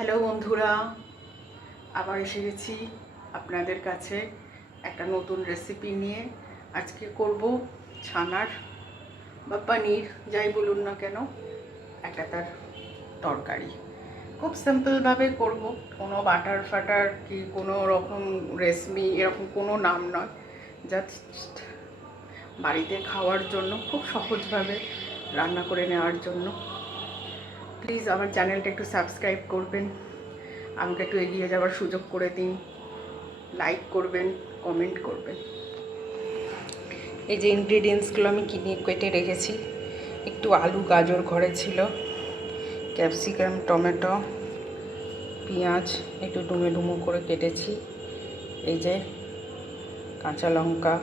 Hello বন্ধুরা, আবার এসে গেছি আপনাদের কাছে একটা নতুন রেসিপি নিয়ে। আজকে করব ছানার বা পনির যাই বলুন না কেন একটা তার তরকারি। খুব সিম্পলভাবে করব, কোনো বাটার ফাটার কি কোনো রকম রেসিপি এরকম কোনো নাম নয়, জাস্ট বাড়িতে খাওয়ার জন্য খুব সহজভাবে রান্না করে নেওয়ার জন্য। প্লিজ আমার চ্যানেলটা একটু সাবস্ক্রাইব করবেন, আমাকে একটু এগিয়ে যাওয়ার সুযোগ করে দিন, লাইক করবেন, কমেন্ট করবেন। এই যে ইনগ্রিডিয়েন্টসগুলো আমি কিনে কেটে রেখেছি, একটু আলু গাজর ঘরে ছিল, ক্যাপসিকাম, টমেটো, পেঁয়াজ একটু ডুমো ডুমো করে কেটেছি, এই যে কাঁচা লঙ্কা,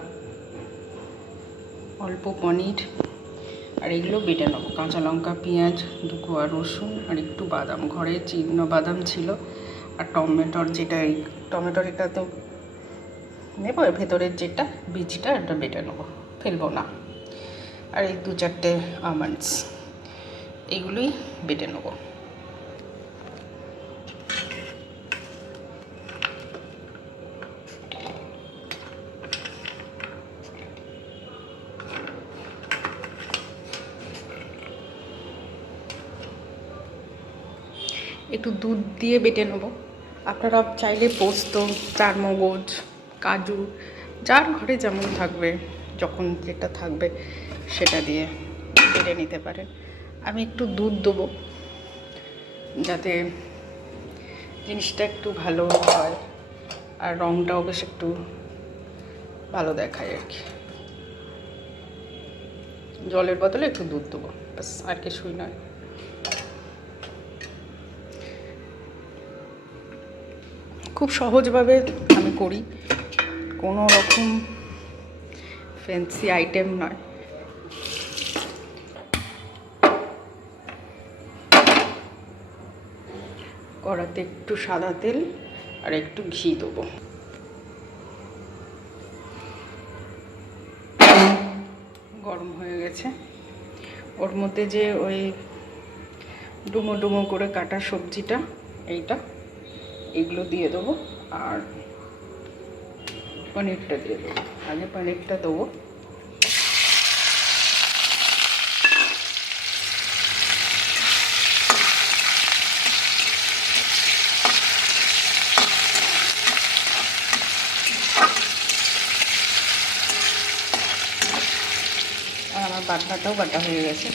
অল্প পনির, আর এগুলো বেটে নেবো। কাঁচা লঙ্কা, পেঁয়াজ, 2 কোয়া রসুন আর একটু বাদাম, ঘরে চিন্ন বাদাম ছিল, আর টমেটোর যেটা এই টমেটোর এটা তো নেবো, এর ভেতরের যেটা বীজটা এটা বেটে নেবো, ফেলবো না। আর এই 2-4টে আমন্ডস, এগুলোই বেটে নেবো। একটু দুধ দিয়ে বেটে নেবো। আপনারা চাইলে পোস্ত, চারমগজ, কাজু, যার ঘরে যেমন থাকবে, যখন যেটা থাকবে সেটা দিয়ে বেটে নিতে পারেন। আমি একটু দুধ দেবো যাতে জিনিসটা একটু ভালো হয় আর রঙটাও বেশ একটু ভালো দেখায় আর কি। জলের বদলে একটু দুধ দেবো, ব্যাস, আর কিছুই নয়। খুব সহজভাবে আমি করি, কোনো রকম ফ্যান্সি আইটেম নয়। কড়াতে একটু সাদা তেল আর একটু ঘি দেবো। গরম হয়ে গেছে, ওর মধ্যে যে ওই ডুমো ডুমো করে কাটা সবজিটা, এইগুলো দিয়ে দেবো, আর পনিরটা দিয়ে দেবো। আগে পনিরটা দেবো, আর আমার বাটনাটাও বাটা হয়ে গেছে।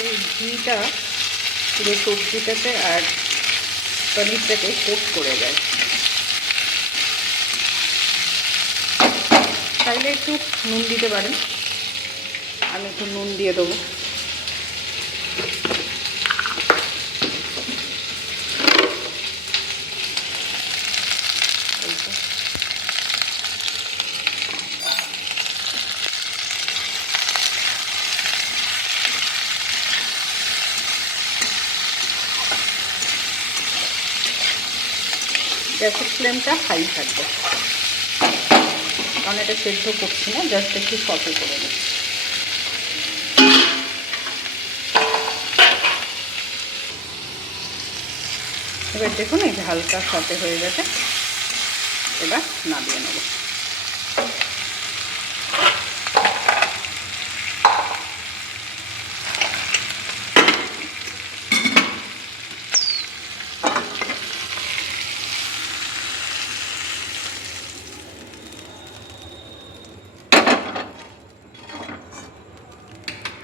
যাতে ঘিটা পুরো সবজিটাতে আর পনিরটাকে কোট করে যায়। চাইলে একটু নুন দিতে পারেন, আমি একটু নুন দিয়ে দেবো। গ্যাসের ফ্লেমটা হাই থাকবে, কারণ এটা সেদ্ধ করছি না, জাস্ট একটু সতে করে নেব। এবার দেখুন এই যে হালকা সতে হয়ে গেছে, এবার নামিয়ে নেব।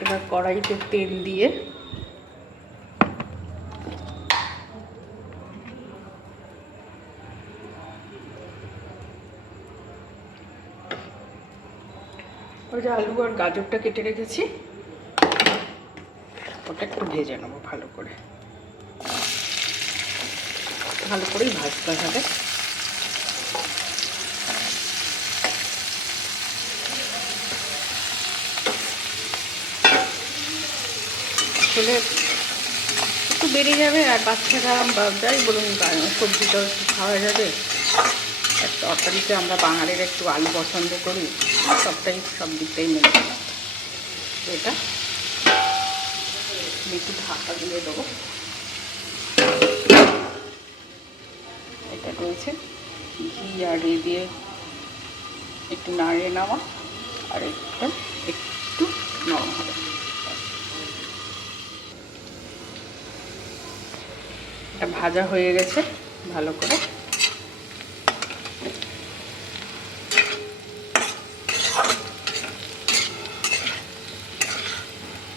এবার কড়াইতে তেল দিয়ে ওই যে আলু আর গাজরটা কেটে রেখেছি, ওটা একটু ভেজে নেবো ভালো করে, ভালো করেই ভাজতে হবে। আসলে একটু বেড়ে যাবে, আর বাচ্চারা বা যাই বলুন সবজিটাও একটু খাওয়া যাবে। আর তরকারিতে আমরা বাঙালিরা একটু আলু পছন্দ করি, সব দিকটাই মেনে এটা একটু ঢাকা দিয়ে দেবো। এটা রয়েছে ঘি আর দিয়ে একটু নাড়িয়ে নেওয়া, আর এটা একটু নরম হবে। এটা ভাজা হয়ে গেছে ভালো করে।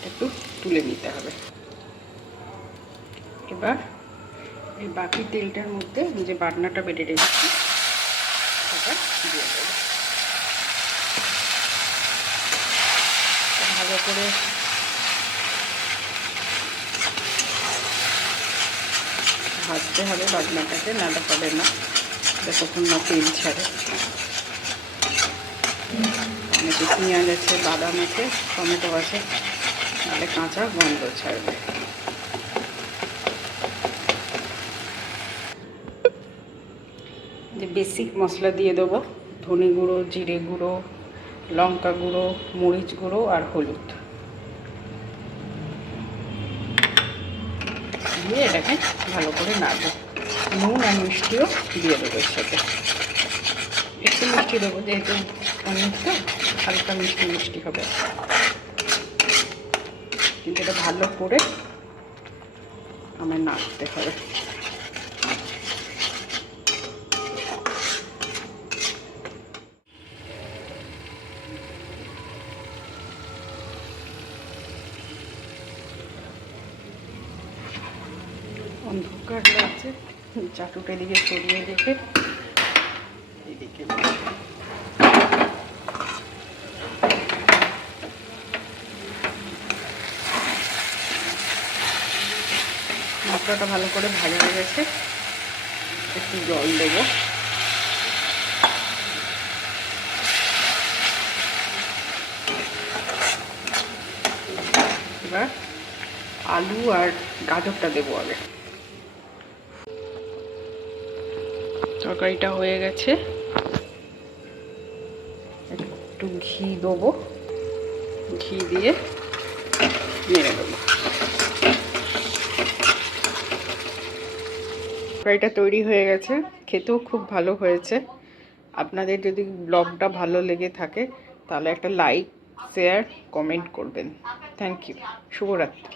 একটু তুলে নিতে হবে। এবার এই বাকি তেলটার মধ্যে যে বাটনাটা বেটে রেখেছি সেটা দিয়ে দেবো। ভালো করে ভাজতে হবে বাটনাটাকে, নাড়া পাবে না যতক্ষণ না তেল ছাড়ে। অনেকে পেঁয়াজ আছে, বাদাম আছে, টমেটো আছে, নাহলে কাঁচা গন্ধ ছাড়বে। যে বেসিক মশলা দিয়ে দেবো, ধনে গুঁড়ো, জিরে গুঁড়ো, লঙ্কা গুঁড়ো, মরিচ গুঁড়ো আর হলুদ দিয়ে এটাকে ভালো করে নাড়বো। নুন আর মিষ্টিও দিয়ে দেবো এর সাথে। একটু মিষ্টি দেবো যেহেতু পনির তো, হালকা মিষ্টি মিষ্টি হবে। কিন্তু এটা ভালো করে আমার নাড়তে হবে। অন্ধকার লাগছে, চাটুটা দিকে সরিয়ে রেখে এদিকে মশলাটা ভালো করে ভাজা হয়ে গেছে। একটু জল দেবো। এবার আলু আর গাজরটা দেবো আগে। তরকারিটা হয়ে গেছে, একটু ঘি দেবো, ঘি দিয়ে নেড়ে দেবো। তরকারিটা তৈরি হয়ে গেছে, খেতেও খুব ভালো হয়েছে। আপনাদের যদি ব্লগটা ভালো লেগে থাকে তাহলে একটা লাইক, শেয়ার, কমেন্ট করবেন। Thank you. শুভরাত্রি।